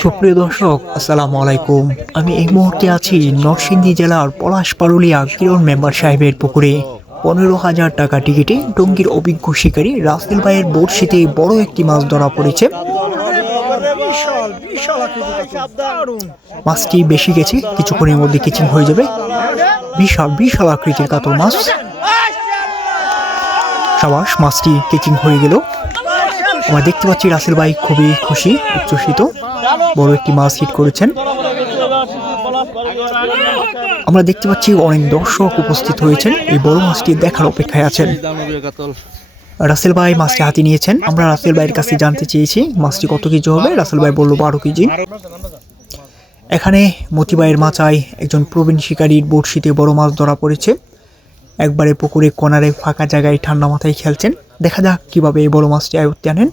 সুপ্রিয় দর্শক, আসসালামু আলাইকুম। আমি এই মুহূর্তে আছি নরসিংদী জেলার পলাশ পারুলিয়া কিরণ মেম্বার সাহেবের পুকুরে। পনেরো হাজার টাকা টিকিটে ডঙ্গির অভিজ্ঞ শিকারী রাসেল ভাইয়ের বড়শিতে বড় একটি মাছ ধরা পড়েছে। মাছটি বেশি গেছে, কিছুক্ষণের মধ্যে কিচিং হয়ে যাবে। বিশাল বিশাল আকৃতির কাতল মাছ। সাবাস, মাছটি কেচিং হয়ে গেল। আমরা দেখতে পাচ্ছি রাসেল ভাই খুবই খুশি, উচ্ছ্বসিত। বড় একটি মাছ হিট করেছেন। আমরা দেখতে পাচ্ছি অনেক দর্শক উপস্থিত হয়েছেন, এই বড় মাছটি দেখার অপেক্ষায় আছেন। রাসেল ভাই মাছটি হাতে নিয়েছেন। আমরা রাসেল ভাইয়ের কাছে জানতে চেয়েছি, মাছটি কত কেজি হবে? রাসেল ভাই বলল বারো কেজি। এখানে মতিবাইয়ের মাচায় একজন প্রবীণ শিকারীর বড়শিতে বড় মাছ ধরা পড়েছে। একবারে পুকুরে, কোনারে ফাঁকা জায়গায় ঠান্ডা মাথায় খেলছেন। দেখা যাক কীভাবে এই বড় মাছটি আয়ত্তে আনেন।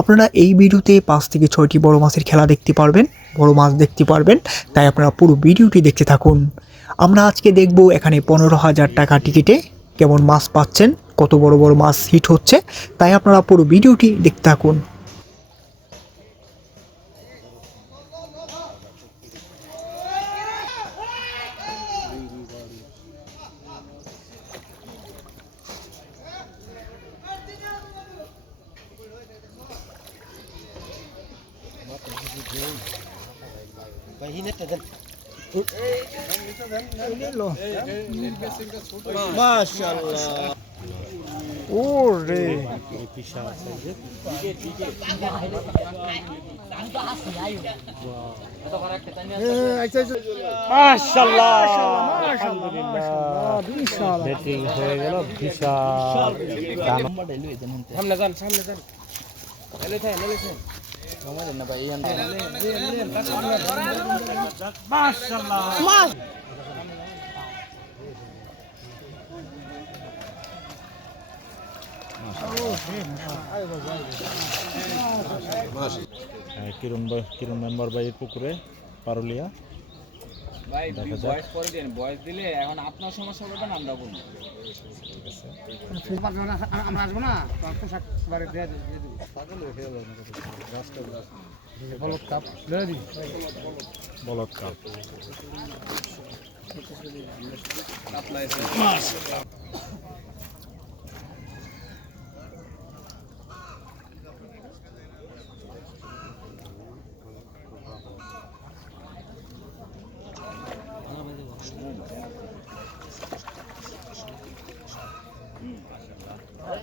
আপনারা এই ভিডিওতে পাঁচ থেকে ছয়টি বড় মাছের খেলা দেখতে পারবেন, বড় মাছ দেখতে পারবেন, তাই আপনারা পুরো ভিডিওটি দেখতে থাকুন। আমরা আজকে দেখব এখানে পনেরো হাজার টাকা টিকিটে কেমন মাছ পাচ্ছেন, কত বড় বড় মাছ হিট হচ্ছে, তাই আপনারা পুরো ভিডিওটি দেখতে থাকুন। ওরে হয়ে গেল বিশাল। সামনে যান সামনে যান। হ্যাঁ, কিরণ কিরণ মেম্বার ভাইয়ের পুকুরে পারুলিয়া। ভাই বয়স পরে দিন বয়স দিলে এখন আপনার সমস্যা হবে না আমরা বলব। আমরা আসব না? তোমার পোশাক বাড়ি দিয়ে দেবো হলুদ কাপ। দিয়ে দিই কাপ।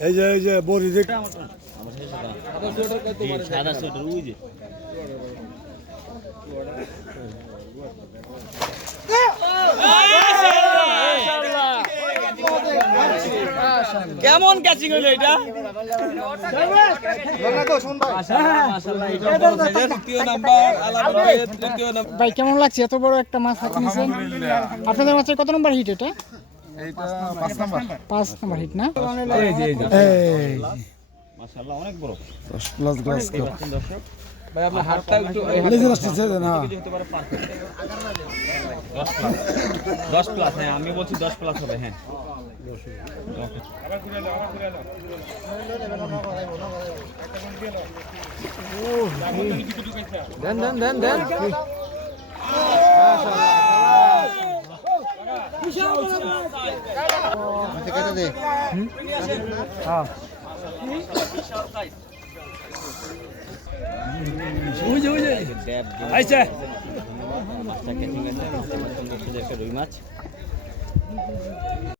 এই যে এই যে বড়ি দেখ কেমন ক্যাচিং হলো এটা তৃতীয় নাম্বার আলামের তৃতীয় নাম্বার ভাই কেমন লাগছে? এত বড় একটা মাছ হাতে নিয়েছেন আপনাদের মাছের কত নম্বর হিট এটা? পাঁচ নম্বর হিট না? অনেক বড়। ভাই আপনার হাতটা একটু দশ প্লাস হ্যাঁ আমি বলছি দশ প্লাস হবে হ্যাঁ। দেন দেন দেন দেন। আইছে। মাছটা ক্যাচিং আছে। মাছটা সুন্দর সুন্দর রুই মাছ।